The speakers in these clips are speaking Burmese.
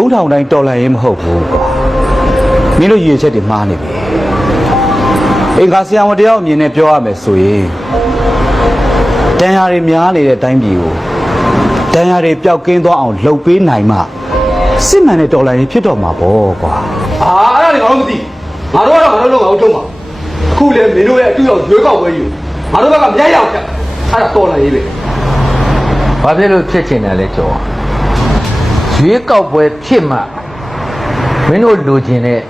ုံထောင်တိုင်းတော်လှန်ရေးမဟုတ်ဘူးကွာမင်းတို့ရည်ရွယ်ချက်တွေမှားနေပြီအင်္ဂါဆရာဝန်တယောက်အမြင်နဲ့ပြောရမယ်ဆိုရင်တန်ရာတွေများနေတဲ့အတိုင်းပြည်ကိုတန်ရာတွေပျောက်ကင်းသွားအောင်လှုပ်ပေးနိုင်မှစစ်မှန်တဲ့တော်လှန်ရေးဖြစ်တော့မှာပေါ့ကွာအာအဲ့ဒါလည်းငါတို့မသိငါတို့ကတော့ငါတို့လုံးငါတို့ထုံးပါအခုလေမင်းတို့ရဲ့အတူရောက်ရွေးကောက်ပွဲယူငါတို့ဘက်ကမရရအောင်ဖြတ်အဲ့ဒါတော်လာရေးပဲ။ဘာဖြစ်လို့ဖြစ်ချင်တယ်လဲကျော်။ ရွေးကောက်ပွဲဖြစ်မှမင်းတို့လိုချင်တဲ့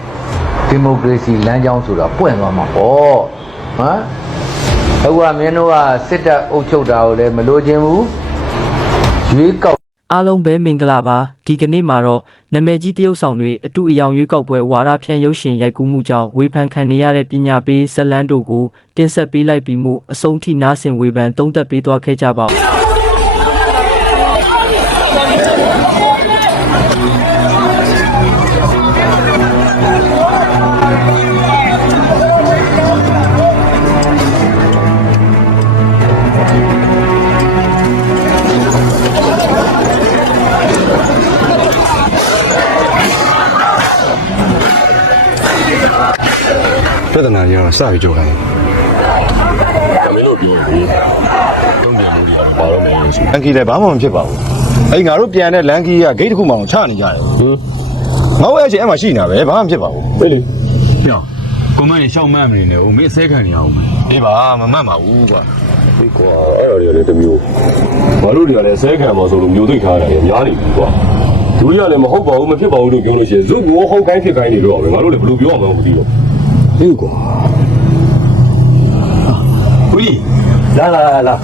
ဒီမိုကရေစီလမ်းကြောင်းဆိုတာပွင့်သွားမှာပေါ့။ဟမ်။အခုကမင်းတို့ကစစ်တပ်အုပ်ချုပ်တာကိုလည်းမလိုချင်ဘူး။ရွေးကောက်အားလုံးပဲမင်္ဂလာပါဒီကနေ့မှာတော့နာမည်ကြီးတရုတ်ဆောင်တွေအတူအယောင်ရွေးကောက်ပွဲဝါဒဖြန့်ရုပ်ရှင်ရိုက်ကူးမှုကြောင့်ဝေဖန်ခံနေရတဲ့ပညာပေးဇတ်လန်းတို့ကိုတင်ဆက်ပေးလိုက်ပြီးမှအဆုံးထိနားဆင်ဝေဖန်သုံးသပ်ပေးသွားခဲ့ကြပါဦး ဿနာကြီးကတော့စပြီးကြောက်ခိုင်းမင်းတို့ပြောတယ်တုံးပြန်လို့ဒီဘာလို့မလဲဆိုလန်ကီလည်းဘာမှမဖြစ်ပါဘူးအဲ့ငါတို့ပြန်တဲ့လန်ကီကဂိတ်တစ်ခုမှအောင်ချနေကြတယ်ဟင်ငါ့ရဲ့အချိန်အဲ့မှာရှိနေတာပဲဘာမှမဖြစ်ပါဘူးဟဲ့လေပြောင်းကွန်မန့်နေရှောက်မှတ်မနေနဲ့ဦးမင်းအစဲခံနေရအောင်မယ်အေးပါမမှတ်ပါဘူးကွာဒီကွာအဲ့ဒါတွေကလည်းတစ်မျိုးဘာလို့တွေကလည်းဆဲခံပါဆိုလို့မျိုးသိထားတာရများနေပြီကွာသူတွေကလည်းမဟုတ်ပါဘူးမဖြစ်ပါဘူးလို့ပြောလို့ရှိရင်ဇုတ်ကောဟုတ်ကိုင်းဖြစ်ကိုင်းနေတော့ပဲငါတို့လည်းဘယ်လိုပြောရမှာမသိတော့ ဟေးကွာဦးကြီးလာလာလာ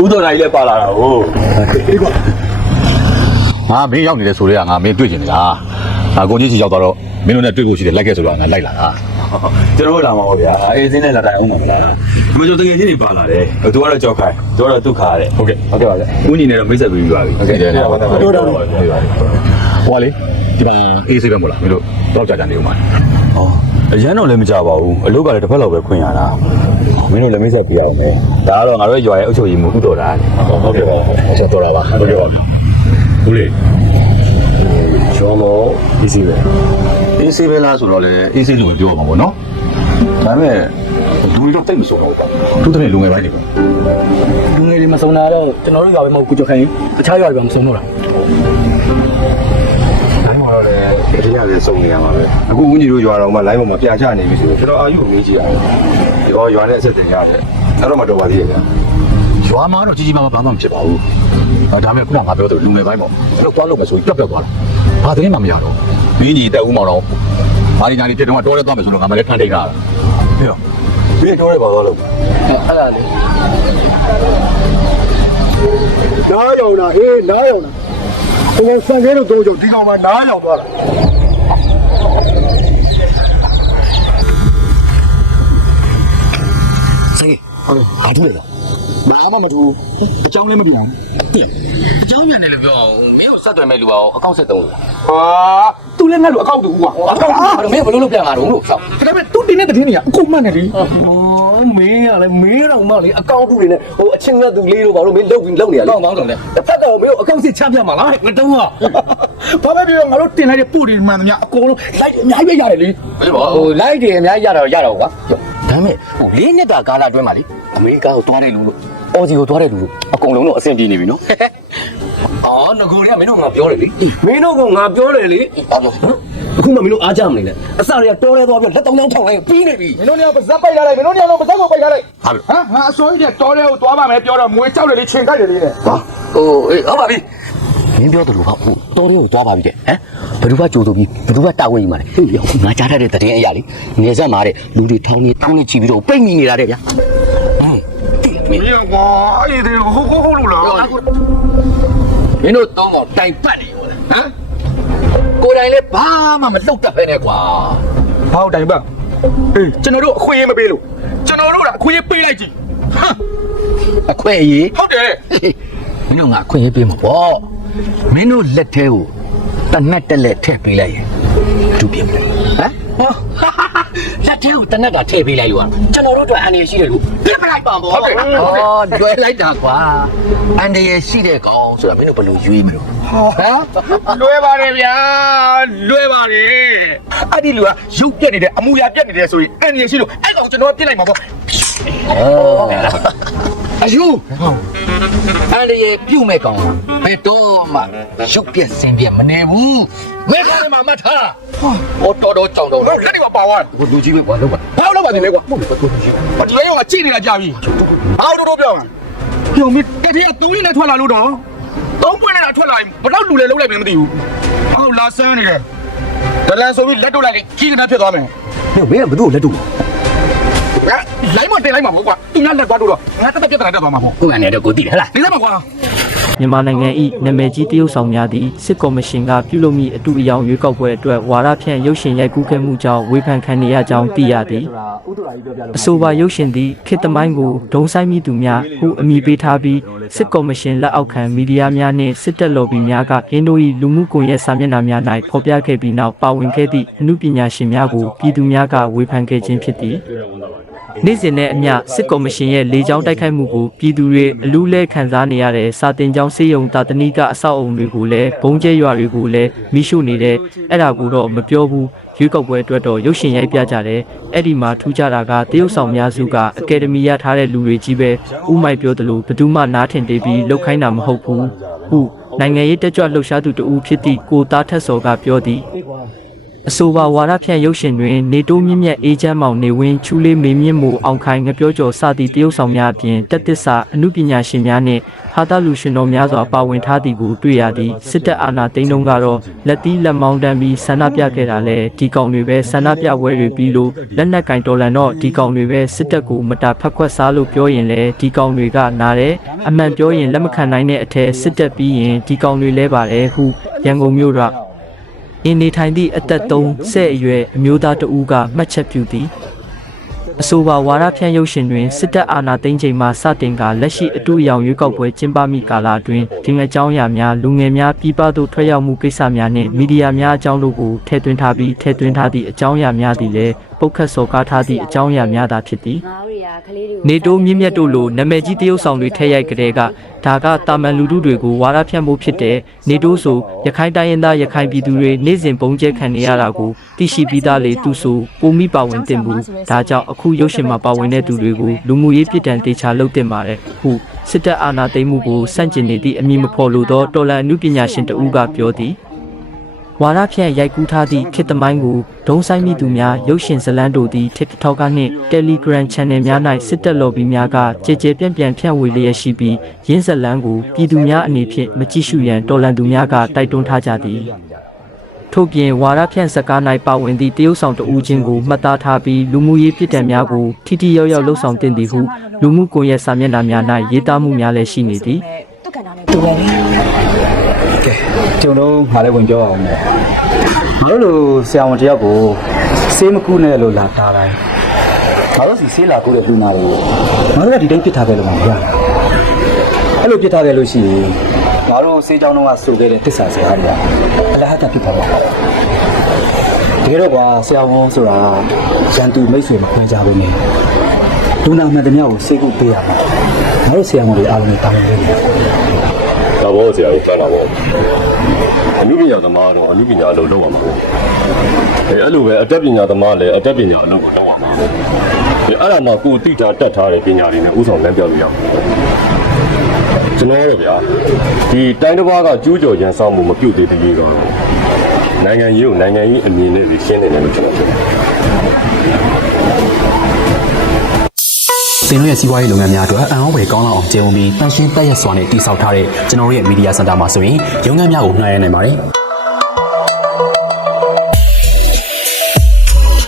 ဦးတော်နိုင်လည်းပါလာတာဟုတ်အေးကွာငါမင်းရောက်နေတယ်ဆိုတော့ငါမင်းတွေ့ကျင်နေတာငါကိုကြီးစီရောက်သွားတော့မင်းတို့နဲ့တွေ့ဖို့ရှိတယ်လိုက်ခဲ့ဆိုတော့ငါလိုက်လာတာကျွန်တော်လာမှာပါဗျာအေးစင်းနဲ့လာတိုင်းအောင်ပါလားအမကျော်တကယ်ချင်းနေပါလာတယ်သူကတော့ကြောက်ခိုင်းသူကတော့ဒုက္ခရတယ်ဟုတ်ကဲ့ဟုတ်ကဲ့ပါဗျာဦးညီနဲ့တော့မိတ်ဆက်ပြီးပါပြီဟုတ်ကဲ့တယ်ဟုတ်ကဲ့ဟုတ်ကဲ့ဟုတ်ကဲ့ဟိုကလေဒီမှာအေးဆေးပဲမဟုတ်လားမင်းတို့တော့ကြာကြာနေဦးမှာอ๋อ အရန်တော့လည်းမကြပါဘူးအလုပ်ကလည်းတစ်ဖက်လောက်ပဲခွင့်ရတာမင်းတို့လည်းမိတ်ဆက်ပြရအောင်မယ်ဒါကတော့ငါတို့ရွာရဲ့အုပ်ချုပ်ရေးမှုဥတော်တာဟုတ်ကဲ့ပါဆက်တော်တာပါဟုတ်ကဲ့ပါဦးလေးရှောမောဒီစီပဲအေးဆေးပဲလားဆိုတော့လေအေးဆေးလို့ပြောမှာပေါ့နော်ဒါပေမဲ့လူတွေတော့တိတ်မစုံတော့ဘူးပေါ့သူတည်းလူငယ်ပိုင်းတွေပဲလူငယ်တွေမစုံတာတော့ကျွန်တော်တို့ရွာပဲမဟုတ်ကိုကျော်ခိုင်းတခြားရွာတွေပဲမစုံတော့တာတိုင်းမှာတော့လ ည်းတတိယလည်းစုံနေရမှာပဲအခုဝင်းကြီးတို့ရွာတော်မှာ line ပေါ်မှာပြချနေပြီဆိုတော့ကျွန်တော်အာယူကိုမေးကြည့်ရတယ်ဒီတော့ရွာနဲ့အဆက်တင်ရတယ်အဲ့တော့မတော်ပါသေးရဲ့ဗျာရွာမှာတော့ကြီးကြီးမားမားဘာမှမဖြစ်ပါဘူးအဲဒါပေမဲ့ခုနကငါပြောသလိုလူငယ်ပိုင်းပေါ့အဲ့တော့သွားလို့မယ်ဆိုရင်ပြတ်ပြတ်သွားတာဘာသတင်းမှမရတော့မင်းကြီးတက်ဦးမောင်တော့ဘာဒီညာဒီတက်တော့တော့ရဲသွားမယ်ဆိုတော့ငါမလည်းထန်ထိတ်တာဟေ့ဘယ်တော့ရဲပါသွားလို့အဲ့ဒါလေနားရောင်တာဟေးနားရောင်တာ ဟိုဆန်ကဲတို့တော့ကြောင့်ဒီကောင်မှနားရောင်သွားတာစေးဟုတ်အားထုတ်လိုက်တော့ဘာမှမထူအကြောင်းလည်းမပြော င်းအကြောင်းပြန်တယ်လို့ပြောအောင်မင်းကိုဆက်သွယ်မဲ့လူပါအောင်အကောင့်ဆက်သုံးလို့ဟာသူလည်းငါ့လိုအကောက်တူကွာအကောက်အဲ့တော့မင်းဘယ်လိုလုပ်ပြန်လာတော့လို့ဆောက်ဒါပေမဲ့သူတင်တဲ့တဲ့နေရအခုမှတ်နေလေဩမင်းကလည်းမင်းတော့မှလေအကောင့်တူတွေနဲ့ဟိုအချင်းကသူလေးတို့ဘာလို့မင်းလုတ်ပြီးလုတ်နေရလဲကောင်းကောင်းတော့လေတစ်ဖက်ကတော့မင်းတို့အကောင့်စစ်ချပြမှာလားငါတုံးကဘာပဲပြောငါတို့တင်လိုက်တဲ့ပို့တွေမှန်သမျှအကုန်လုံးလိုက်အများကြီးပဲရတယ်လေဘယ်လိုဟိုလိုက်တယ်အများကြီးရတော့ရတော့ကွာဒါပေမဲ့ဟိုလေးနှစ်တာကာလအတွင်းမှာလေအမေရိကန်ကိုသွားတဲ့လူလို့ အော်စီကိုသွားတဲ့လူလို့အကုန်လုံးတော့အဆင်ပြေနေပြီနော်အော်ငကိုတွေကမင်းတို့ငါပြောတယ်လေမင်းတို့ကငါပြောတယ်လေဘာပြောအခုမှမင်းတို့အားကြမနေနဲ့အစတွေကတော်ရဲသွားပြီးလက်တောင်းတောင်းထောင်လိုက်ပြီးနေပြီမင်းတို့ညပါဇက်ပိုက်လာလိုက်မင်းတို့ညတော့ပါဇက်ကိုပိုက်လာလိုက်ဟာလို့ဟမ်ငါအစိုးရတော်တဲ့ကိုသွားပါမယ်ပြောတော့မွေးကြောက်တယ်လေချိန်ခိုက်တယ်လေတဲ့ဟာဟိုအေးဟုတ်ပါပြီမင်းပြောတယ်လို့ဟာဟိုတော်တော်ကိုသွားပါပြီတဲ့ဟမ်ဘယ်သူကကြိုးဆိုပြီးဘယ်သူကတာဝန်ယူမှာလဲဟေ့ငါကြားထားတဲ့သတင်းအရာလေနေဆက်မှာတဲ့လူတွေထောင်းနေတောင်းနေချီပြီးတော့ပိတ်မိနေတာတဲ့ဗျာဟမ် မင်းမင်းကွာအဲ့ဒီဟိုဟိုဟိုလို့လားမင်းတို့သုံးကောင်တိုင်ပတ်နေရောဟမ်ကိုယ်တိုင်လည်းဘာမှမလှုပ်တတ်ပဲနဲ့ကွာဟောက်တိုင်ပါအေးကျွန်တော်တို့အခွင့်အရေးမပေးလို့ကျွန်တော်တို့ကအခွင့်အရေးပေးလိုက်ကြည့်ဟမ်အခွင့်အရေးဟုတ်တယ်မင်းတို့ငါအခွင့်အရေးပေးမှာပေါ့မင်းတို့လက်ထဲကိုတနက်တက်လက်ထည့်ပေးလိုက်ရင်သူပြင်မလဲဟမ်လ က်ထဲကိုတနက်ကထည့်ပေးလိုက်လို့อ่ะကျွန်တော်တို့အတွက်အန်ရရှိတယ်လို့ပြစ်ပလိုက်ပါဘောဟုတ်တယ်ဩတွဲလိုက်တာကွာအန်ရရှိတဲ့ကောင်ဆိုတာမင်းတို့ဘယ်လိုရွေးမလို့လွယ်ပါတယ်ဗျာလွယ်ပါတယ်အဲ့ဒီလူကရုပ်ပြက်နေတယ်အမူအရာပြက်နေတယ်ဆိုရင်အန်ရရှိလို့အဲ့ကောင်ကျွန်တော်ကပြစ်လိုက်မှာပေါ့ အယူအန်ဒီရဲ့ပြုတ်မဲ့ကောင်ဘယ်တော့မှရုပ်ပြက်စင်ပြက်မနေဘူးမဲခါနေမှာမှတ်ထားဟောတော်တော်ကြောင်တော်တော့လက်တွေပါပါသွားကိုလူကြီးပဲကွာလောက်ပါဘာလို့ပါနေလဲကွာဘာဒီရောကကြည့်နေတာကြာပြီဘာလို့တော့ပြောမှာပြုံမတတိယသုံးလေးနဲ့ထွက်လာလို့တော့သုံးပွင့်နဲ့ထွက်လာရင်ဘယ်တော့လူလဲလုံးလိုက်မယ်မသိဘူးအော်လာဆန်းနေတယ်ဒလန်ဆိုပြီးလက်တို့လိုက်ကြီးကနေဖြစ်သွားမယ်မင်းကဘယ်သူ့ကိုလက်တူ လိုင်းမတင်လိုက်မှာပေါ့ကွာသူများလက်သွားတော့ငါတက်တက်ပြတ်တက်သွားမှာပေါ့ကိုယ်ကနေတော့ကိုသိတယ်ဟလားနေစမ်းပါကွာမြန်မာနိုင်ငံ၏နာမည်ကြီးတရုတ်ဆောင်များသည့်စစ်ကော်မရှင်ကပြုလုပ်မိအတူအယောင်ရွေးကောက်ပွဲအတွက်ဝါရဖြန့်ရုပ်ရှင်ရိုက်ကူးခဲ့မှုကြောင့်ဝေဖန်ခံနေရကြောင်းသိရသည်အဆိုပါရုပ်ရှင်သည်ခေတ်သမိုင်းကိုဒုံဆိုင်မိသူများဟုအမည်ပေးထားပြီးစစ်ကော်မရှင်လက်အောက်ခံမီဒီယာများနှင့်စစ်တပ်လော်ဘီများကအင်းတို့၏လူမှုကွန်ရက်စာမျက်နှာများ၌ဖော်ပြခဲ့ပြီးနောက်ပါဝင်ခဲ့သည့်အမှုပညာရှင်များကိုပြည်သူများကဝေဖန်ခဲ့ခြင်းဖြစ်သည် နေ့စဉ်နဲ့အမျှစစ်ကော်မရှင်ရဲ့လေကြောင်းတိုက်ခိုက်မှုကိုပြည်သူတွေအလူးလဲခံစားနေရတဲ့စာတင်ကျောင်းစေယုံတာတနိကအဆောက်အုံတွေကိုလည်းဘုံကျဲရွာတွေကိုလည်းမိရှုနေတဲ့အဲ့ဒါကိုတော့မပြောဘူးရွေးကောက်ပွဲအတွက်တော့ရုပ်ရှင်ရိုက်ပြကြတယ်အဲ့ဒီမှာထူးခြားတာကတရုတ်ဆောင်များစုကအကယ်ဒမီရထားတဲ့လူတွေကြီးပဲဥမိုက်ပြောသလိုဘယ်သူမှနားထင်သေးပြီးလောက်ခိုင်းတာမဟုတ်ဘူးဟုနိုင်ငံရေးတက်ကြွလှုပ်ရှားသူတဦးဖြစ်သည့်ကိုသားထက်စော်ကပြောသည် အဆိုပါဝါရဖြန့်ရုပ်ရှင်တွင် နေတိုးမြင့်မြတ်အေးချမ်းမောင်နေဝင်းချူလေးမေမြင့်မို့အောင်ခိုင်ငပြောကျော်စသည့်တရုတ်ဆောင်များအပြင်တက်သစ္စာအမှုပညာရှင်များနှင့်ဟာတာလူရှင်တော်များစွာပါဝင်ထားသည်ကိုတွေ့ရသည်စစ်တပ်အာဏာသိမ်းတုန်းကတော့လက်သီးလက်မောင်းတန်းပြီးဆန္ဒပြခဲ့တာလဲဒီကောင်တွေပဲဆန္ဒပြပွဲတွေပြီးလို့လက်နက်ကင်တော်လန်တော့ဒီကောင်တွေပဲစစ်တပ်ကိုမတာဖက်ခွက်စားလို့ပြောရင်လဲဒီကောင်တွေကနားတယ်အမှန်ပြောရင်လက်မခံနိုင်တဲ့အထက်စစ်တပ်ပြီးရင်ဒီကောင်တွေလဲပါတယ်ဟုရန်ကုန်မြို့က အင်းနေထိုင်သည့်အသက်3ဆဲ့အရွယ်အမျိုးသားတဦးကမှတ်ချက်ပြုသည်အဆိုပါဝါရဖြန့်ရုပ်ရှင်တွင်စစ်တပ်အာဏာသိမ်းချိန်မှစတင်ကလက်ရှိအတူအယောင်ရွေးကောက်ပွဲကျင်းပမိကာလအတွင်းဒီငယ်ကြောင်းရာများလူငယ်များပြည်ပသို့ထွက်ရောက်မှုကိစ္စများနှင့်မီဒီယာများအကြောင်းတို့ကိုထည့်သွင်းထားပြီးထည့်သွင်းထားသည့်အကြောင်းအရာများသည်လည်း ပုတ်ခတ်စော်ကားထားသည့်အကြောင်းအရာများသာဖြစ်သည်ငါတို့ရာကလေးတွေနေတိုးမြင့်မြတ်တို့လိုနာမည်ကြီးတရုတ်ဆောင်တွေထည့်ရိုက်ကလေးကဒါကတာမန်လူထုတွေကိုဝါရဖြန့်မှုဖြစ်တဲ့နေတိုးဆိုရခိုင်တိုင်းရင်းသားရခိုင်ပြည်သူတွေနေ့စဉ်ပုံကျဲခံနေရတာကိုသိရှိပြီးသားလေသူဆိုပုံမိပါဝင်တင်ဘူးဒါကြောင့်အခုရုပ်ရှင်မှာပါဝင်တဲ့သူတွေကိုလူမှုရေးပြည်တံတေချာလုပ်တင်ပါတယ်ဟုစစ်တပ်အာဏာသိမ်းမှုကိုစန့်ကျင်နေသည့်အမည်မဖော်လိုသောတော်လန်အမှုပညာရှင်တဦးကပြောသည် ဝါရဖြန့်ရိုက်ကူးထားသည့်ခေတ်သမိုင်းကိုဒုံဆိုင်မိသူများရုပ်ရှင်ဇာတ်လမ်းတို့သည် TikTok ကနှင့် Telegram Channel များ၌စစ်တပ်လော်ဘီများကကြည်ကြဲပြန့်ပြန့်ဖြန့်ဝေလျက်ရှိပြီးရင်းဇာတ်လမ်းကိုပြည်သူများအနေဖြင့်မကြည့်ရှုရန်တော်လန်သူများကတိုက်တွန်းထားကြသည်ထို့ပြင်ဝါရဖြန့်စကား၌ပါဝင်သည့်တရုတ်ဆောင်တဦးချင်းကိုမှတ်သားထားပြီးလူမှုရေးပြည်တံများကိုထိထိရောက်ရောက်လှုပ်ဆောင်တင်သည်ဟုလူမှုကွန်ရက်စာမျက်နှာများ၌ရေးသားမှုများလည်းရှိနေသည် သူ့ကဏ္ဍနဲ့တူတယ်လေကဲကျုံတော့ငါလည်းဝင်ပြောအောင်မယ်ငါတို့လိုဆရာဝန်တယောက်ကိုစေးမကူနဲ့လို့လာတာတိုင်းငါတို့စီဆေးလာကူတဲ့လူနာတွေကိုငါတို့ကဒီတိုင်းပြစ်ထားခဲ့လို့မရဘူးအဲ့လိုပြစ်ထားခဲ့လို့ရှိရင်ငါတို့စေးကြောင်းတော့ကစုခဲ့တဲ့တစ္ဆာစကားတွေကအလားအတာဖြစ်သွားတော့တကယ်တော့ကွာဆရာဝန်ဆိုတာရန်သူမိတ်ဆွေမခွဲကြဘူးနဲ့လူနာမှန်တဲ့မြောက်ကိုစေးကူပေးရမှာငါတို့ဆရာဝန်တွေအားလုံးကိုတာဝန်ပေးတယ် ဒါဘောဆရာကြီးကလာပေါ့အနုပညာသမားတော့အနုပညာအလုပ်လုပ်ရမှာပေါ့အဲအဲ့လိုပဲအတတ်ပညာသမားလည်းအတတ်ပညာအလုပ်ကိုလုပ်ရမှာအဲအဲ့ဒါမှကိုယ်တိတာတတ်ထားတဲ့ပညာတွေနဲ့ဥဆောင်လမ်းပြလို့ရအောင်ကျွန်တော်တို့ဗျာဒီတိုင်းတစ်ပါးကကျူးကျော်ရန်ဆောင်မှုမပြုတ်သေးတဲ့ကြီးတော့နိုင်ငံရေးကိုနိုင်ငံရေးအမြင်နဲ့ရှင်းနေတယ်လို့ကျွန်တော်ထင်တယ် သင်တို့ရဲ့စီးပွားရေးလုပ်ငန်းများအတွက်အံ့ဩဖွယ်ကောင်းလောက်အောင်ကျေဝန်ပြီးတန်ရှင်းတက်ရက်စွာနဲ့တည်ဆောက်ထားတဲ့ကျွန်တော်တို့ရဲ့မီဒီယာစင်တာမှာဆိုရင်ရုံးခန်းများကိုနှိုင်းရနိုင်ပါတယ်။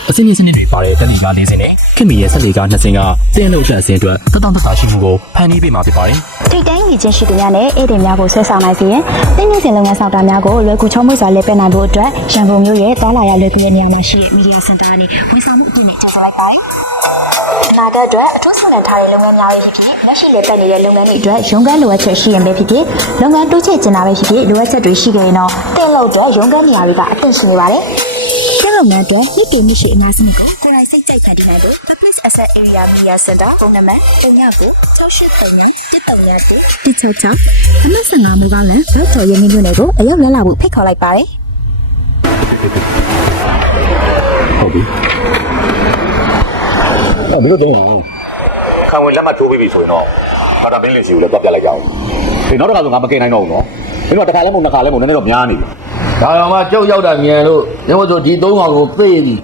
အစီအစဉ်စနစ်တွေပါတဲ့တက်လီကား၄စင်းနဲ့ခင်မီရဲ့ဆက်လီကား၂စင်းကတင်းလို့တဲ့အစင်းအတွက်တက်တောင့်တက်တာရှိမှုကိုဖန်တီးပေးမှာဖြစ်ပါတယ်။ထိတ်တိုင်းရည်ချင်းရှိသူများနဲ့အေးတင်များကိုဆွဲဆောင်နိုင်စေရင်တင်းတင်းစင်လုပ်ငန်းဆောင်တာများကိုလွယ်ကူချောမွေ့စွာလက်ပက်နိုင်ဖို့အတွက်ရန်ကုန်မြို့ရဲ့သွားလာရလွယ်ကူတဲ့နေရာမှာရှိတဲ့မီဒီယာစင်တာကနေဝန်ဆောင်မှုအသစ်တွေတင်ဆက်လိုက်ပါတယ်။ အနာဂတ်အတွက်အထူးဆောင်နေထားတဲ့လုပ်ငန်းများပဲဖြစ်ဖြစ်လက်ရှိလက်ပတ်နေတဲ့လုပ်ငန်းတွေအတွက်ရုံးခန်းလိုအပ်ချက်ရှိရင်ပဲဖြစ်ဖြစ်လုပ်ငန်းတိုးချဲ့ကျင်တာပဲဖြစ်ဖြစ်လိုအပ်ချက်တွေရှိကြရင်တော့တင်လို့အတွက်ရုံးခန်းနေရာတွေကအသင့်ရှိနေပါတယ်။ကျန်းလုပ်ငန်းအတွက်မြစ်ကေမြစ်ရှိအနာစနစ်ကိုကိုယ်တိုင်စိတ်ကြိုက်ဖန်တီးနိုင်ဖို့ Public Asset Area Media Center ဖုန်းနံပါတ်39 6839 166အမှတ်15မူကောင်းလမ်းဒေါက်တော်ရင်းမြင့်မြို့နယ်ကိုအရောက်လန်းလာဖို့ဖိတ်ခေါ်လိုက်ပါတယ်ဟုတ်ပြီ အဲ့မင်းတို့တော့ခံဝင်လက်မှတ်ထိုးပြီးပြီဆိုရင်တော့ဘာသာဘင်းလေးစီကိုလည်းတော့ပြလိုက်ကြအောင်ဒီနောက်တစ်ခါဆိုငါမကင်နိုင်တော့ဘူးနော်မင်းတို့တစ်ခါလဲမဟုတ်နှစ်ခါလဲမဟုတ်နည်းနည်းတော့များနေပြီဒါတော့မှကြုတ်ရောက်တာမြန်လို့ညမို့ဆိုဒီသုံးကောင်ကိုပေးပြီ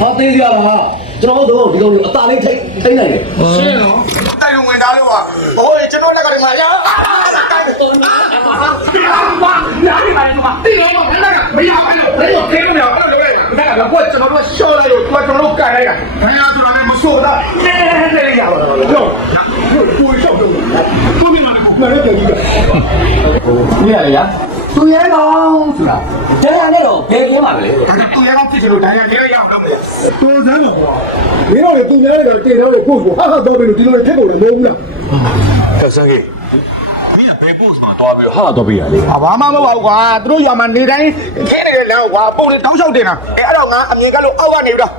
ဟာသေးစရာတော့ဟာကျွန်တော်တို့ဒီကောင်အတားလေးထိထိနိုင်တယ်ရှင်းနော်တိုက်လုံးဝင်သားလို့ပါဘိုးကျွန်တော်လက်ကတည်းကရာ တိုက်တော့နာဘာညာနေပါလေကွာတင်းလုံးမလက်ကမရဘူးလေတော့ခဲလို့မရဘူးလေဒါကကွကျွန်တော်တို့ရှော့လိုက်လို့ကွကျွန်တော်တို့ကန်လိုက်တာမရဆိုတော့လည်းမဆိုးတာနဲနဲလေးရပါတော့တော့ကိုရှော့တော့ကိုမိမမလည်းပြန်ကြည့်ပါပြရရသူရဲကောင်ဆိုတာတရားနဲ့တော့ဘယ်ကင်းပါမလဲဒါကသူရဲကောင်းဖြစ်ချင်လို့ဒိုင်ရလေးရအောင်လုပ်မယ်တော်စမ်းပါကွာမင်းတို့လည်းသူများတွေတော့တင်တော့လေကိုယ့်ကိုဟာဟာတော့ပြီလို့ဒီလိုထက်ကုန်လည်းမဟုတ်ဘူးလားကဆန်းကြီးမင်း ကဘယ် post မှာတွားပြီးဟာတော့ပြရလေ။ဘာမှမဟုတ်ပါဘူးကွာ။သူတို့ရွာမှာနေတိုင်းခဲနေတဲ့လမ်းကွာပုံလေးတောင်းလျှောက်တင်တာ။အဲအဲ့တော့ငါအမြင်ကလို့အောက်ကနေပြီးတော့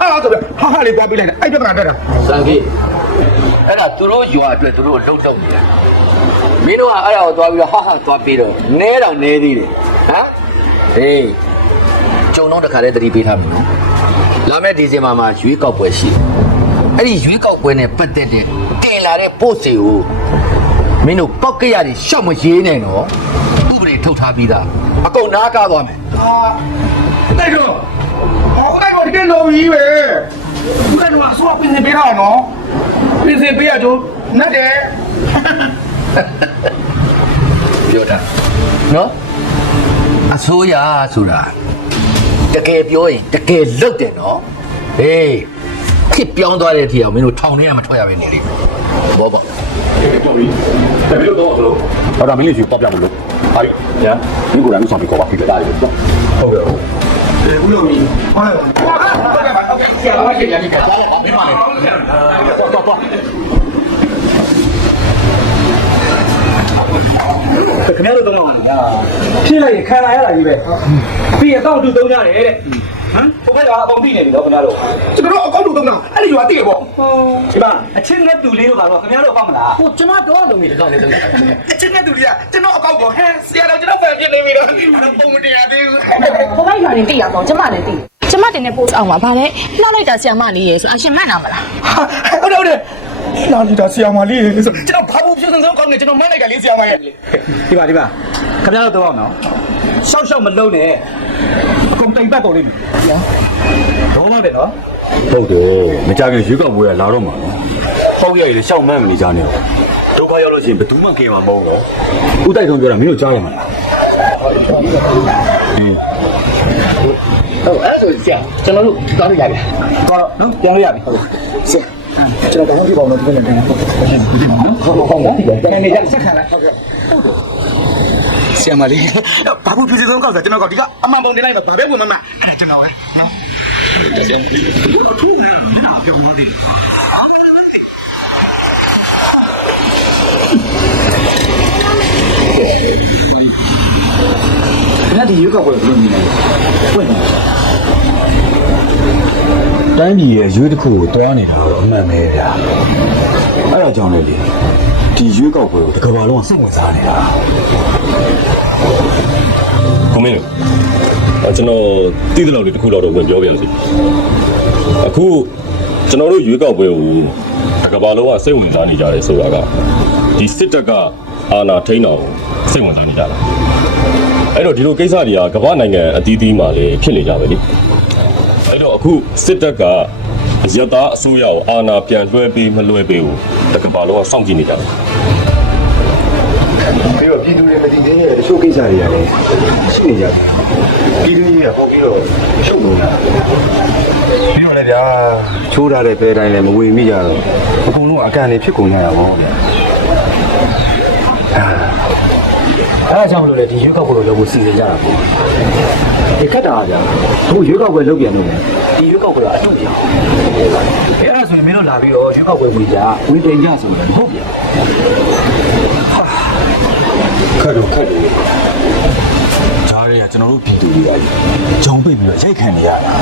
ဟာဟာဆိုပြီးဟာဟာလေးပြပြလိုက်တယ်။အဲ့ပြဿနာတက်တာစံကြီးအဲ့ဒါသူတို့ယွာအတွက်သူတို့လှုပ်တော့တယ်မင်းတို့ကအဲ့ဒါကိုသွားပြီးတော့ဟာဟာသွားပြီးတော့နဲတော့နဲသေးတယ်ဟမ်ဟေးကျုံတော့တခါတည်းသတိပေးထားမယ်နော်လာမယ့်ဒီဇင်ဘာမှာရွေးကောက်ပွဲရှိတယ်အဲ့ဒီရွေးကောက်ပွဲနဲ့ပတ်သက်တဲ့တင်လာတဲ့ post တွေကို မင်းတို့ပောက်ကရတွေရှောက်မရေးနဲ့နော်ဥပဒေထုတ်ထားပြီးသားအကုန်နားကားသွားမယ်။ဟာတိုက်တော့ဟောတိုက်တော့ဒီလိုကြီးပဲ။ဒီကတော့အဆောပြင်နေပေးတာနော်။ပြင်စင်ပေးရကြိုးနတ်တယ်ပြောတာနော်အစိုးရဆိုတာတကယ်ပြောရင်တကယ်လုတ်တယ်နော်ဟေးခစ်ပြောင်းသွားတဲ့အထိအောင်မင်းတို့ထောင်ထဲကမထွက်ရပဲနေလိမ့်မယ်ဘောပေါ့ တော်ပြီဒါပြီးတော့တော့ဘာသာမင်းလေးစီကိုတော့ပြမလို့ဟာပြီညာဒီကိုလည်းမဆောင်ပြီးခေါ်ပါပြီတားတယ်ဟုတ်ကဲ့ဟုတ်။ဒီဘူးလို့ကြီး။ဟုတ်လား။ဟုတ်ကဲ့ပါဟုတ်ကဲ့ဆရာတော်ရှင်ကြီးကကြားလိုက်ပါမင်းမလေးတော့တော့တော့ခင်ဗျားတို့တော့ဖြစ်လိုက်ရင်ခံလာရတာကြီးပဲပြီးရင်တော့တူသုံးကြတယ်တဲ့ ဟမ်ဘုရားကအပေါင်းသိနေပြီတော့ခင်ဗျားတို့။ကျွန်တော်တို့အကောက်တို့တော့အဲ့ဒီရွာတည့်ပေါ့ဒီမှာအချင်းနဲ့တူလေးတို့ကတော့ခင်ဗျားတို့ပေါ့မလားဟိုကျွန်တော်တော့လုံးနေတကောင်နေတယ်။အချင်းနဲ့သူတွေကကျွန်တော်အကောက်ကိုဟဲဆရာတော်ကျွန်တော်ဖန်ပြနေပြီတော့အဲ့တော့ပုံမတင်ရသေးဘူး။ဘလိုက်ခါရင်တိရပေါ့ကျမလည်းတိကျမတင်တဲ့ post အောင်ပါဗါလဲလှလိုက်တာဆီယမလေးရေဆိုအရှင်မှတ်နာမလားဟုတ်တယ်ဟုတ်တယ်လာလီတာဆီယာမလေးဆိုကျွန်တော်ဘာဘူးဖြစ်နေစမ်းကောင်းနေကျွန်တော်မလိုက်တာလေးဆီယာမရဲ့ဒီပါဒီပါခင်ဗျားတို့တော့အောင်နော်ရှောက်ရှောက်မလုံးနဲ့အ ကုန်တိမ်ပတ်ကုန်လိမ့်မယ်တော့တော့တယ်နော်ဟုတ်တယ်မကြခင်ရွေးကောက်ပွဲကလာတော့မှာနော်ဟုတ်ရဲ့လေရှောက်မှန်းမနေကြနဲ့ဒုက္ခရောက်လို့ရှိရင်ဘယ်သူမှကင်မှာမဟုတ်တော့ဦးတိုက်ဆုံးပြောတာမင်းတို့ကြားရမှာလားအင်းဟုတ်အဲ့ဆိုဆရာကျွန်တော်တို့တောင်းလို့ရပြီတော့နော်ပြန်လို့ရပြီဟုတ်ဆရာကျွန်တော်ကောင်းပြီပေါ့နော်ဒီနေ့တင်ဟုတ်ဒီမှာနော်ဟုတ်ဟုတ်ဟုတ်တယ်နေကြဆက်ခံလိုက်ဟုတ်ကဲ့ ဆီယမလေးဘာဘူးဖြစ်နေစမ်းကောင်းတာကျွန်တော်ကဒီကအမှန်ပုံတင်လိုက်တော့ဘာပဲဝင်မမအဲ့ကျွန်တော်ပဲနော်ခင်ဗျားဒီရွေးကောက်ပွဲကိုဘယ်လိုမြင်လဲပွင့်တယ်တိုင်းပြည်ရဲ့ရွေးတစ်ခုကိုတွားနေတာတော့အမှန်ပဲဗျာအဲ့ဒါကြောင့်လေဒီရွေးကောက်ပွဲကိုဒီကမ္ဘာလုံးကစိတ်ဝင်စားနေတာ ကိုမင်းတို့အကျွန်တော်တည်တဲ့လောက်လေးတစ်ခုတော့တော့ဝင်ပြောပြရစီအခုကျွန်တော်တို့ရွေးကောက်ပွဲကိုဒီကမ္ဘာလုံးကစိတ်ဝင်စားနေကြတယ်ဆိုတာကဒီစစ်တပ်ကအာဏာထိန်းအောင်စိတ်ဝင်စားနေကြတာအဲ့တော့ဒီလိုကိစ္စတွေကကမ္ဘာနိုင်ငံအသီးသီးမှာလည်းဖြစ်နေကြပဲလေအဲ့တော့အခုစစ်တပ်ကအယက်သားအစိုးရကိုအာဏာပြန်လွှဲပေးမလွှဲပေးဘူးတကဘာလုံးကစောင့်ကြည့်နေကြတယ် ပြီးတော့ပြည်သူတွေမတည်သေးတဲ့တချို့ကိစ္စတွေကလည်းရှိနေကြတယ်ပြည်သူကြီးကပုံပြီးတော့ရှုပ်နေတာပြီးတော့လည်းဗျာချိုးထားတဲ့ပဲတိုင်းလည်းမဝင်မိကြတော့အကုန်လုံးအကန်လေးဖြစ်ကုန်ကြရပါဘောဗျာအဲဒါကြောင့်မလို့လေဒီရွေးကောက်ပွဲကိုလုပ်ဖို့စီစဉ်ကြတာပေါ့ဒီခက်တာကြာအခုရွေးကောက်ပွဲလုပ်ပြန်လို့လေဒီရွေးကောက်ပွဲကအတုကြာအဲအဲ့ဒါဆိုရင်မင်းတို့လာပြီးတော့ရွေးကောက်ပွဲဝင်ကြဝင်တင်ကြဆိုရင်မဟုတ်ပြန် ခက်တော့ခက်တယ်ဂျားတွေကကျွန်တော်တို့ပြည်သူတွေကဂျုံပိတ်ပြီးတော့ရိုက်ခံနေရတာ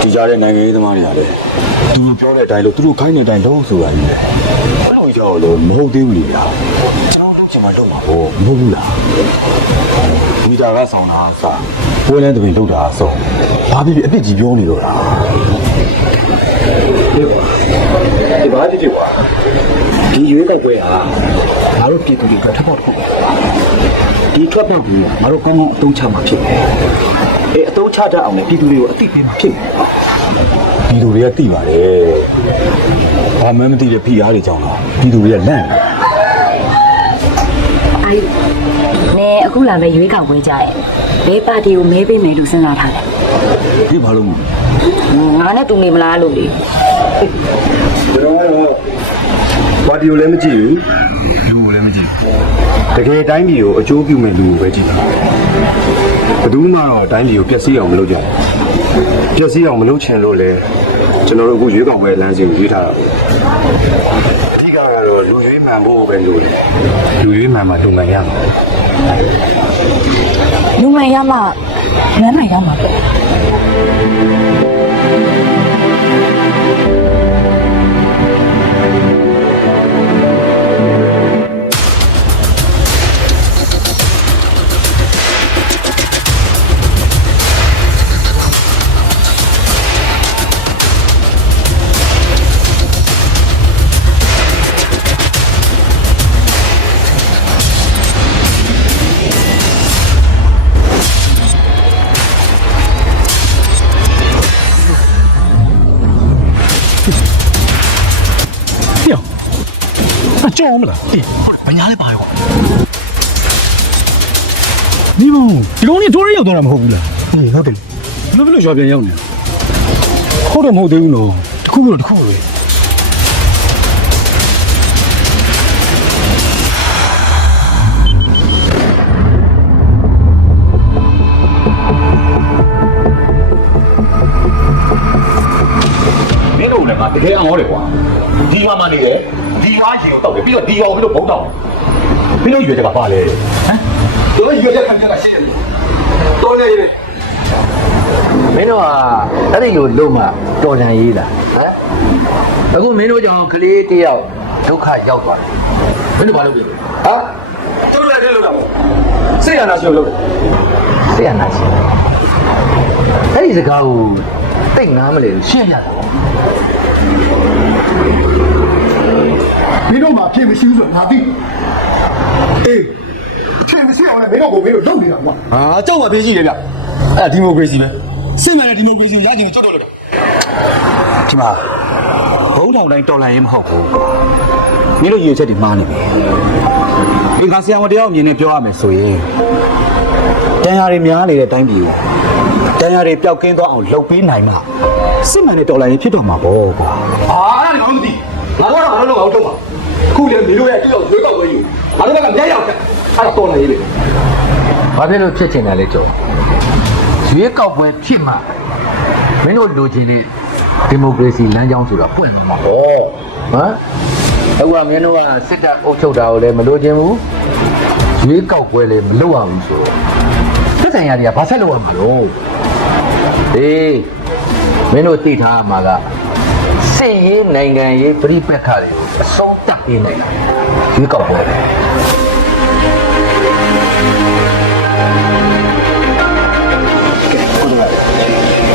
ဒီကြားတဲ့နိုင်ငံရေးသမားတွေကလည်းသူတို့ပြောတဲ့အတိုင်းလို့သူတို့ခိုင်းတဲ့အတိုင်းလုပ်ဆိုတာကြီးလေဘယ်လိုကြောက်လို့မဟုတ်သေးဘူးလေဗျာကျွန်တော်တို့ချိန်မှလုပ်မှာပေါ့မဟုတ်ဘူးလားဒီတာကဆောင်တာအစားပွဲလဲတပင်လုပ်တာအဆုံးဘာဖြစ်ဖြစ်အပြစ်ကြီးပြောနေတော့တာ ဒီဘာဒီဘာဒီကွာဒီရွေးကောက်ပွဲဟာငါတို့ပြည်သူတွေအတွက်ထပ်ဖို့တစ်ခုပဲဒီထွက်ပေါက်ကြီးကငါတို့ကောင်းကောင်းအသုံးချမှာဖြစ်တယ်။အဲအသုံးချတတ်အောင်လည်းပြည်သူတွေကိုအသိပေးမှာဖြစ်တယ်။ပြည်သူတွေကသိပါတယ်။ဘာမှမသိတဲ့ဖိအားတွေကြောင့်တော့ပြည်သူတွေကလန့်နေအေးနဲအခုလာမဲ့ရွေးကောက်ပွဲကြရဲ့ဘယ်ပါတီကိုမဲပေးမယ်လို့စဉ်းစားထားလဲ။ဒီဘာလို့မလဲငါနဲ့တူနေမလားလို့လေ ကျွန်တော်ကတော့ပါတီကိုလည်းမကြည့်ဘူး။လူကိုလည်းမကြည့်ဘူးတကယ်တိုင်းပြည်ကိုအကျိုးပြုမဲ့လူကိုပဲကြည့်တာဘယ်သူမှတော့တိုင်းပြည်ကိုပျက်စီးအောင်မလုပ်ကြဘူးပျက်စီးအောင်မလုပ်ချင်လို့လေကျွန်တော်တို့အခုရွေးကောက်ပွဲလမ်းစဉ်ကိုရွေးထားတာပေါ့အဓိကကတော့လူရွေးမှန်ဖို့ပဲလို့တယ်လူရွေးမှန်မှလုံနိုင်ရမှာလူမိုင်ရမှလမ်းမိုင်ရမှာပေါ့ အကြောင်းမလားအေးဘညာလေးပါရောဒီမောင်ဒီကောင်ကြီးတိုးရရောက်သွားတာမဟုတ်ဘူးလားအေးဟုတ်တယ်ဘယ်လိုရွာပြန်ရောက်နေဟုတ်တော့မဟုတ်သေးဘူးနော်တခုလို့တခုလို့။မင်းတို့လည်းငါတကယ်အောင်ဟောတယ်ကွာ။ဒီရွာမှာနေတယ် ဒီရွာရင်ကိုတောက်တယ်ပြီးတော့ဒီရွာကိုပြီးတော့ဘုံတောက်တယ်။မင်းတို့ရွေးချက်ကပါလေ။ဟမ်။တို့ရွေးချက်ခံခံရှိတယ်။တော်နေတယ်မင်းတို့ကအဲ့ဒီလိုလုံးမတော်ကြံရေးတာဟမ်အခုမင်းတို့ကြောင့်ကလေးတယောက်ဒုက္ခရောက်သွားတယ်။မင်းတို့ဘာလုပ်ပြီလဲ။ဟာ။တို့လည်းလည်းလုပ်တာပေါ့။စိတ်ရနာရှိလို့လုပ်တယ်ဆရာနာရှင်အဲ့ဒီစကားကိုတိတ်နားမလဲလို့ရှင်းပြတာပေါ့ မင်းတို့မှာဖြစ်မရှိဘူးဆိုတော့ငါသိအေးအဖြစ်မရှိအောင်လည်းမင်းတို့ကိုမင်းတို့လုပ်နေတာကွာ။ဟာကြောက်မှပြေးကြည့်တယ်ဗျ။အဲ့ဒါဒီမိုကရေစီပဲစစ်မှန်တဲ့ဒီမိုကရေစီရခြင်းကိုကြောက်တော့လို့။ဒီမှာဘုံထောင်တိုင်းတော်လှန်ရေးမဟုတ်ဘူး။မင်းတို့ရွေးချက်တွေမှားနေပြီ။ဒီကဆရာမတရားအမြင်နဲ့ပြောရမယ်ဆိုရင်တန်ရာတွေများနေတဲ့တိုင်းပြည်ကိုတန်ရာတွေပျောက်ကင်းသွားအောင်လုပ်ပေးနိုင်မှစစ်မှန်တဲ့တော်လှန်ရေးဖြစ်တော့မှာပေါ့ကွာအာအဲ့ဒါလည်းမသိ ငါတို့ကတော့ငါတို့လောက်အောင်တော့မှာခုလည်းမင်းတို့ရဲ့တိရောက်ရွေးကောက်ပွဲယူငါတို့ကမျက်ရောက်အဲ့တော့နေလေဘာဖြစ်လို့ဖြစ်ချင်တယ်လဲကြောရွေးကောက်ပွဲဖြစ်မှမင်းတို့လိုချင်တဲ့ဒီမိုကရေစီလမ်းကြောင်းဆိုတာပွင့်သွားမှာဟောဟမ်အခုကမင်းတို့ကစစ်တပ်အုပ်ချုပ်တာကိုလည်းမလိုချင်ဘူးရွေးကောက်ပွဲလည်းမလုပ်ရဘူးဆိုတော့သက်ဆိုင်ရာတွေကဘာဆက်လုပ်ရမှာလို့အေးမင်းတို့သိထားရမှာက စစ်ရေးနိုင်ငံရေးပြိပက္ခတွေကိုအဆုံးတတ်ပေးနိုင်တယ်ရွေးကောက်ပွဲပဲကျွန်တော်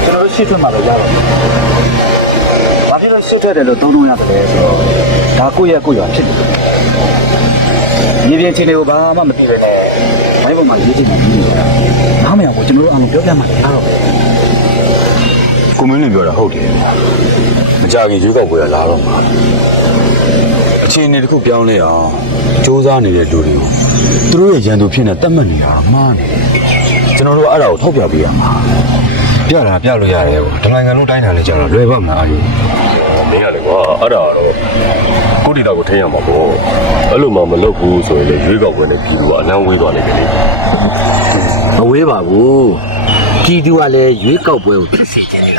တို့ရှစ်ထွက်မှာပဲရပါမယ်။ဘာဖြစ်လို့ရှစ်ထွက်တယ်လို့သုံးလို့ရတယ်လဲဆိုတော့ဒါကိုယ့်ရဲ့ကိုယ့်ရွာဖြစ်တယ်။မြေပြင်ချင်းတွေကိုဘာမှမသိရနဲ့ဘိုင်းပေါ်မှာရေးချင်တယ်ပြီးနေတာ။နားမရဘူးကျွန်တော်တို့အားလုံးပြောပြမှာအားတော့ကိုမင်းလည်းပြောတာဟုတ်တယ်။ မကြခင်ရွေးကောက်ပွဲကလာတော့မှာ။အခြေအနေတစ်ခုပြောင်းလဲအောင်စူးစမ်းနေတဲ့လူတွေကိုသူတို့ရဲ့ရန်သူဖြစ်နေတတ်မှတ်နေတာမှားနေတယ်။ကျွန်တော်တို့အဲ့ဒါကိုထောက်ပြပေးရမှာ။ပြတာပြလို့ရတယ်ကွာဒီနိုင်ငံလုံးတိုင်းတာလည်းကြာတော့လွယ်ပါမလားအေးမင်းရလေကွာအဲ့ဒါတော့ကိုတီတာကိုထိရမှာပေါ့အဲ့လိုမှမလုပ်ဘူးဆိုရင်လေရွေးကောက်ပွဲနဲ့ပြည်သူကအလန်းဝေးသွားလိမ့်မယ်လေမဝေးပါဘူးပြည်သူကလည်းရွေးကောက်ပွဲကိုဖြစ်စေချင်နေတာပါ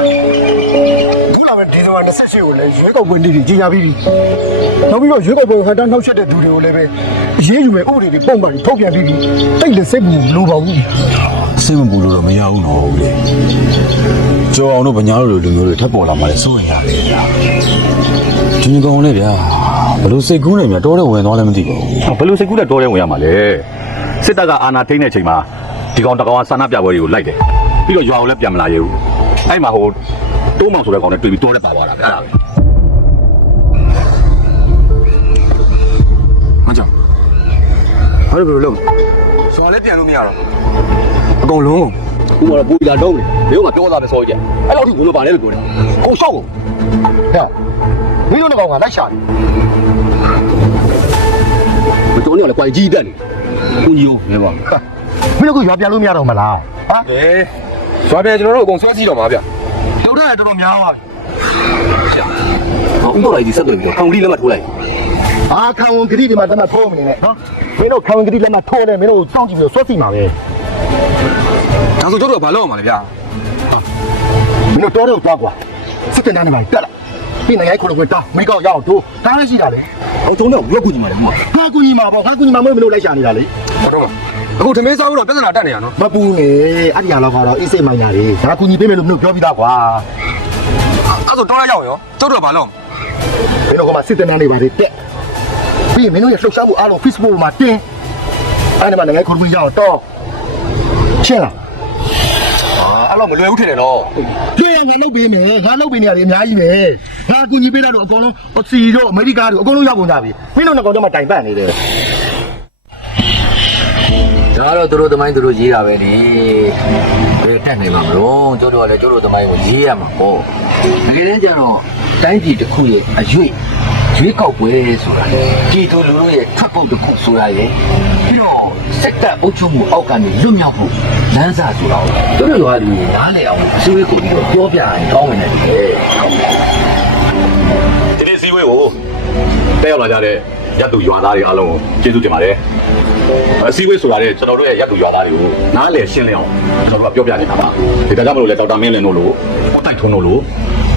ဘူးလာမယ်ဒီဇင်ဘာ28ကိုလည်းရွေးကောက်ပွဲနေ့ကြီးကြီးညာပြီးပြီနောက်ပြီးတော့ရွေးကောက်ပွဲဟန်တာနှောက်ရက်တဲ့သူတွေကိုလည်းပဲအရေးယူမယ်ဥပဒေတွေပုံမှန်ထုတ်ပြန်ပြီးပြီတိတ်လည်းစိတ်ဘူးလိုပါဘူးစိတ်မပူလို့တော့မရဘူးနော်ဦးလေးကြောအောင်တို့ဗညာတို့လူမျိုးတွေထပ်ပေါ်လာမှလည်းစိုးရင်ရတယ်ဗျာဒီညကောင်လေးဗျာဘလို့စိတ်ကူးနေမြတော်တဲ့ဝင်သွားလည်းမသိပါဘူးဘယ်လိုစိတ်ကူးနဲ့တော်တဲ့ဝင်ရမှာလဲစစ်တပ်ကအာဏာထိန်းတဲ့အချိန်မှာဒီကောင်တကောင်ကဆန္ဒပြပွဲတွေကိုလိုက်တယ်ပြီးတော့ရွာကိုလည်းပြန်မလာရဘူး အဲ့မှာဟိုတိုးမောင်ဆိုတဲ့ကောင်နဲ့တွေ့ပြီးတိုးတဲ့ပါသွားတာပဲအဲ့ဒါပဲမကြောက်ဘာလို့ဘယ်လိုလုပ်စော်လည်းပြန်လို့မရတော့အကုန်လုံးခုမှတော့ပူတာတုံးတယ်ဘယ်တော့မှပြောသားပဲစောကြအဲ့လောက်ထိဝင်မပါနဲ့လို့ပြောတယ်ကိုရှောက်ကိုဟဲ့မင်းတို့ကောင်ကလိုက်ရှာတယ်မတော်နေရလဲကွာကြီးတက်နေကိုကြီးရောနေပါမင်းတို့ကရွာပြန်လို့မရတော့မလားဟာအေး ဇွာပြန်ကျွန်တော်တို့အကုန်ဆွဲကြည့်တော့မှာဗျလောက်တာတော်တော်များပါပြီဟောဦးတော်လိုက်ဒီဆက်သွယ်ပြီးတော့ကောင်ကြီးလက်မထိုးလိုက်အာခံဝန်ဂတိဒီမှာတမထိုးမနေနဲ့နော်မင်းတို့ခံဝန်ဂတိလက်မထိုးတယ်မင်းတို့စောင့်ကြည့်ပြီးတော့ဆွတ်စီမှာပဲဒါဆိုကျွန်တော်တို့ကဘာလုပ်အောင်မလဲဗျမင်းတို့တော်တော့သွားကွာစစ်တင်တန်းနေပါတက်လာပြီးနိုင်ရိုက်ခုလိုကွတာမိကောက်ရအောင်တို့ဒါလည်းရှိတာလေဟောတုံးတော့ရွက်ကူညီမှာလေကွာငါကူညီမှာပေါ့ငါကူညီမှာမဟုတ်မင်းတို့လိုက်ရှာနေတာလေဘာတော့မ အခုထမင်းစားဖို့တော့ပြဿနာတက်နေရနော်မပူနေအဲ့ဒီဟာတော့ကတော့အေးစိတ်မိုင်းညာလေဒါကူညီပေးမယ်လို့မင်းတို့ပြောပြီးသားကွာအဲ့ဆိုတောင်းရရောက်ရောကျွန်တော်တို့ကဘာလုပ်မင်းတို့ကမှစစ်တင်တန်းနေပါလေတက်ပြီးရင်မင်းတို့ရဲ့လှုပ်ရှားမှုအားလုံး Facebook မှာတင်အဲ့ဒီမှာနိုင်ရိုက်ခုလိုရအောင်တော့ရှင်းလားအဲ့လိုမလွယ်ဘူးထင်တယ်နော်တွေ့ရငါလုပ်ပေးမယ်ငါလုပ်ပေးနေရတယ်အများကြီးပဲငါကူညီပေးတာတော့အကုန်လုံးအစီတို့အမေရိကတို့အကုန်လုံးရောက်ကုန်ကြပြီမင်းတို့နှစ်ကောင်တော့မှတိုင်ပတ်နေတယ်ဒါ ကတော့သူတို့သမိုင်းသူတို့ရေးတာပဲလေဘယ်တက်နိုင်မှာမလို့ကျိုးတို့ကလည်းကျိုးတို့သမိုင်းကိုရေးရမှာပေါ့တကယ်တမ်းကျတော့တိုင်းပြည်တစ်ခုရဲ့အရွေ့ရွေးကောက်ပွဲဆိုတာပြည်သူလူထုရဲ့ထွက်ပုံတစ်ခုဆိုတာရဲ့ပြီးတော့စက်တပ်အုပ်ချုပ်မှုအောက်ကနေလွတ်မြောက်ဖို့လမ်းစာဆိုတာကိုတို့တို့ကလူနားလည်အောင်အစိုးရကိုပြီးတော့ပြောပြရင်ကောင်းဝင်တယ်လေဒီနေ့စည်းဝေးကိုတက်ရောက်လာကြတဲ့ ရပ်သူရွာသားတွေအားလုံးကိုကျေးဇူးတင်ပါတယ်အစည်းအဝေးဆိုတာလေကျွန်တော်တို့ရဲ့ရပ်သူရွာသားတွေကိုနားလည်ရှင်းလင်းအောင်ကျွန်တော်တို့ကပြောပြနေတာပါဒီဒါကြောင့်မလို့လေဒေါက်တာမင်းလင်းတို့လိုဟောတိုက်ထွန်းတို့လို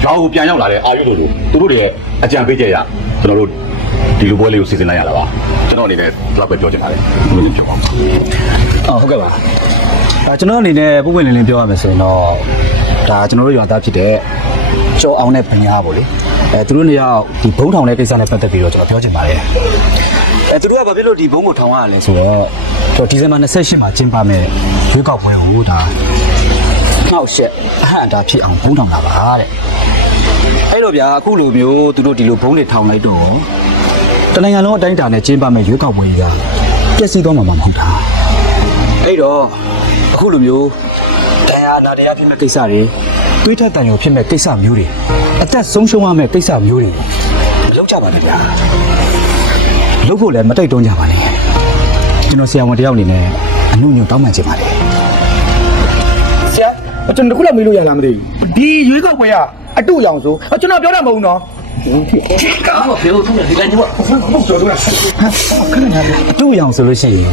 ရွာကိုပြန်ရောက်လာတဲ့အာယုတို့လိုသူတို့တွေရဲ့အကြံပေးချက်ရကျွန်တော်တို့ဒီလိုပွဲလေးကိုစီစဉ်လိုက်ရတာပါကျွန်တော်အနေနဲ့လောက်ပဲပြောချင်ပါတယ်ဘယ်လိုပြောပါ့မလဲအော်ဟုတ်ကဲ့ပါအဲကျွန်တော်အနေနဲ့ပုံပွင့်လင်းလင်းပြောရမယ်ဆိုရင်တော့ဒါကျွန်တော်တို့ရွာသားဖြစ်တဲ့ကျော်အောင်နဲ့ဗညာပေါ့လေ အဲသူတို့နေရာဒီဘုံထောင်တဲ့ကိစ္စနဲ့ပတ်သက်ပြီးတော့ကျွန်တော်ပြောချင်ပါတယ်အဲသူတို့ကဘာဖြစ်လို့ဒီဘုံကိုထောင်ရလဲဆိုတော့ကျွန်တော်ဒီဇင်ဘာ28မှာကျင်းပမယ်ရွေးကောက်ပွဲကိုဒါနှောက်ရှက်အဟန့်အတားဖြစ်အောင်ဘုံထောင်တာပါတဲ့အဲ့တော့ဗျာအခုလိုမျိုးသူတို့ဒီလိုဘုံတွေထောင်လိုက်တော့တနိုင်ငံလုံးအတိုင်းအတာနဲ့ကျင်းပမယ်ရွေးကောက်ပွဲကြီးကပျက်စီးသွားမှာမဟုတ်တာအဲ့တော့အခုလိုမျိုးတရား နာတရားဖြစ်မဲ့ကိစ္စတွေတွေးထက်တန်ရုံဖြစ်မဲ့ကိစ္စမျိုးတွေအသက်ဆုံးရှုံးရမဲ့ကိစ္စမျိုးတွေမလုပ်ကြပါနဲ့ဗျာလုပ်ဖို့လည်းမတိုက်တွန်းကြပါနဲ့ကျွန်တော်ဆရာဝန်တယောက်အနေနဲ့အမှုညွန်တောင်းပန်ချင်ပါတယ်ဆရာကျွန်တော်ခုလောက်မေးလို့ရလားမသိဘူးဒီရွေးကောက်ပွဲကအတူရောင်ဆိုကျွန်တော်ပြောတာမဟုတ်ဘူးနော် ကောင်းပါဖေတို့သူ့ရဲ့ဒီတိုင်းကျတော့အတူရောင်ဆိုလို့ရှိရင်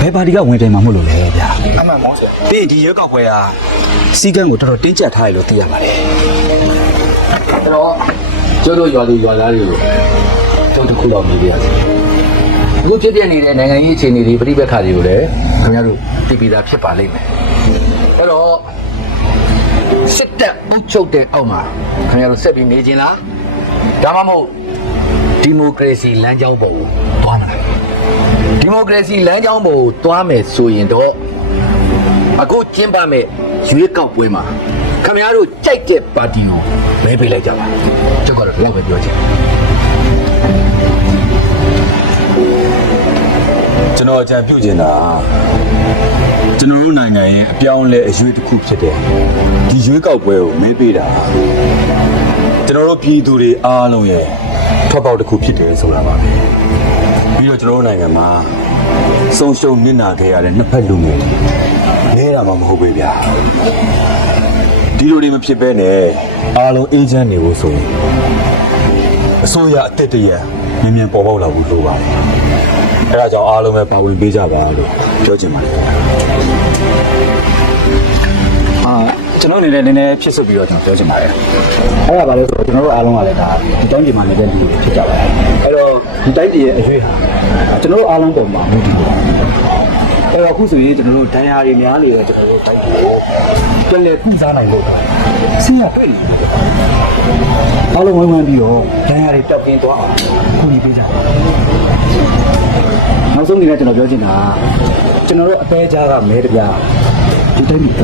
ဘယ်ပါတီကဝင်တယ်မှာမဟုတ်လို့လဲဗျာအမှန်ပါဆရာပြီးရင်ဒီရွေးကောက်ပွဲကစီကံကိုတော်တော်တင်းကျပ်ထားရလို့သိရပါတယ်အဲ့တော့ကျိုးတို့ရွာလူရွာသားတွေကိုကျုပ်တစ်ခုတော့မေးပြရစီအခုဖြစ်ပြနေတဲ့နိုင်ငံရေးအခြေအနေတွေပြိပက္ခတွေကိုလည်းခင်ဗျားတို့သိပြီးသားဖြစ်ပါလိမ့်မယ်အဲ့တော့စစ်တပ်အုပ်ချုပ်တဲ့အောက်မှာခင်ဗျားတို့ဆက်ပြီးနေခြင်းလား ဒါမှမဟုတ်ဒီမိုကရေစီလမ်းကြောင်းပေါ်ကိုသွားမလားဒီမိုကရေစီလမ်းကြောင်းပေါ်ကိုသွားမယ်ဆိုရင်တော့အခုကျင်းပမယ်ရွေးကောက်ပွဲမှာခင်ဗျားတို့ကြိုက်တဲ့ပါတီကိုမဲပေးလိုက်ကြပါကျွန်တော်ကတော့ဒီလောက်ပဲပြောချင်တယ်ကျွန်တော်အကြံပြုချင်တာကျွန်တော်တို့နိုင်ငံရဲ့အပြောင်းအလဲအရွေးတစ်ခုဖြစ်တဲ့ဒီရွေးကောက်ပွဲကိုမဲပေးတာ ကျွန်တော်တို့ပြည်သူတွေအားလုံးရဲ့ထွက်ပေါက်တစ်ခုဖြစ်တယ်ဆိုတာပါပဲပြီးတော့ကျွန်တော်တို့နိုင်ငံမှာဆုံးရှုံးနစ်နာခဲ့ရတဲ့နှစ်ဖက်လူမျိုးလဲတာမှမဟုတ်ပဲဗျာဒီလိုတွေမဖြစ်ဘဲနဲ့အားလုံးအေဂျင့်နေဖို့ဆိုရင်အစိုးရအသက်တရမြန်မြန်ပေါ်ပေါက်လာဖို့လိုပါတယ်အဲ့ဒါကြောင့်အားလုံးပဲပါဝင်ပေးကြပါလို့ပြောချင်ပါတယ်အာ ကျွန်တော်အနေနဲ့နည်းနည်းဖြစ်စစ်ပြီးတော့ကျွန်တော်ပြောချင်ပါတယ်အဲ့ဒါပါလို့ဆိုတော့ကျွန်တော်တို့အားလုံးကလည်းဒါဒီတိုင်းပြည်မှာနေတဲ့လူတွေဖြစ်ကြပါတယ်အဲ့တော့ဒီတိုင်းပြည်ရဲ့အရွေးဟာကျွန်တော်တို့အားလုံးပုံမှာမူတည်နေပါတယ်အဲ့တော့အခုဆိုရင်ကျွန်တော်တို့ဒဏ်ရာတွေများနေတဲ့ကျွန်တော်တို့တိုင်းပြည်ကိုပြန်လည်ပြည်စားနိုင်လို့ဆင်းရတွေ့နေတယ်အားလုံးဝိုင်းဝန်းပြီးတော့ဒဏ်ရာတွေတောက်ကင်းသွားအောင်ကူညီပေးကြပါနောက်ဆုံးအနေနဲ့ကျွန်တော်ပြောချင်တာကကျွန်တော်တို့အသေးကြားကမဲတပြားဒီတိုင်းပြည်တ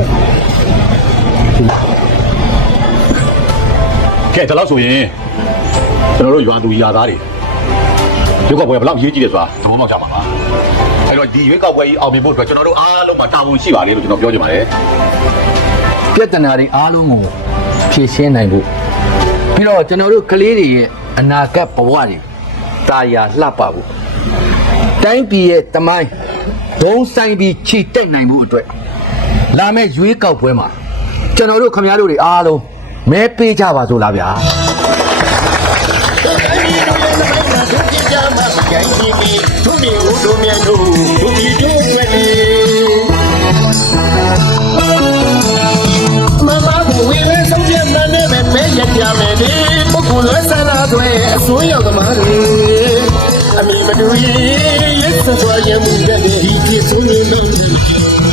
က်ကဲဒါလို့ဆိုရင်ကျွန်တော်တို့ရွာသူရွာသားတွေရုပ်ကပွဲဘယ်လောက်ရေးကြည့်လဲဆိုတာသဘောပေါက်ကြပါလားအဲ့တော့ဒီရွေးကောက်ပွဲကြီးအောင်မြင်ဖို့အတွက်ကျွန်တော်တို့အားလုံးမှာတာဝန်ရှိပါလေလို့ကျွန်တော်ပြောချင်ပါတယ်ပြဿနာတွေအားလုံးကိုဖြေရှင်းနိုင်ဖို့ပြီးတော့ကျွန်တော်တို့ကလေးတွေရဲ့အနာဂတ်ဘဝတွေတာယာလှပဖို့တိုင်းပြည်ရဲ့တမိုင်းဘုံဆိုင်ပြီးခြိတိတ်နိုင်မှုအတွက်လာမယ့်ရွေးကောက်ပွဲမှာကျွန်တော်တို့ခမရတို့တွေအားလုံး မဲပေးကြပါစို့လားဗျာမမကိုဝေဝဲဆုံးဖြတ်မှန်းနဲ့ပဲမဲရပြမယ်ဒီပုဂ္ဂိုလ်လွဲဆန္ဒတွေအစိုးရောက်သမားတွေအမိမတူရင်ရစ်စွာရမှုတဲ့ဒီဖြစ်ဆုံးနေတော့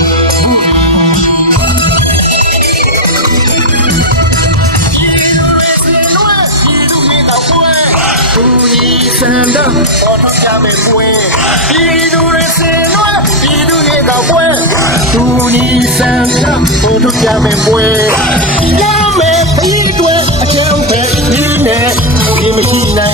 ရမယ်ကွယ်ပြည်သူရဲ့စင်လွယ်ပြည်သူရဲ့ကပွဲသူနီစံတမ်းဖို့တို့ရမယ်ကွယ်ရမယ်ပြည်တွယ်အချမ်းပဲဒီနဲ့ဒီမရှိနိုင်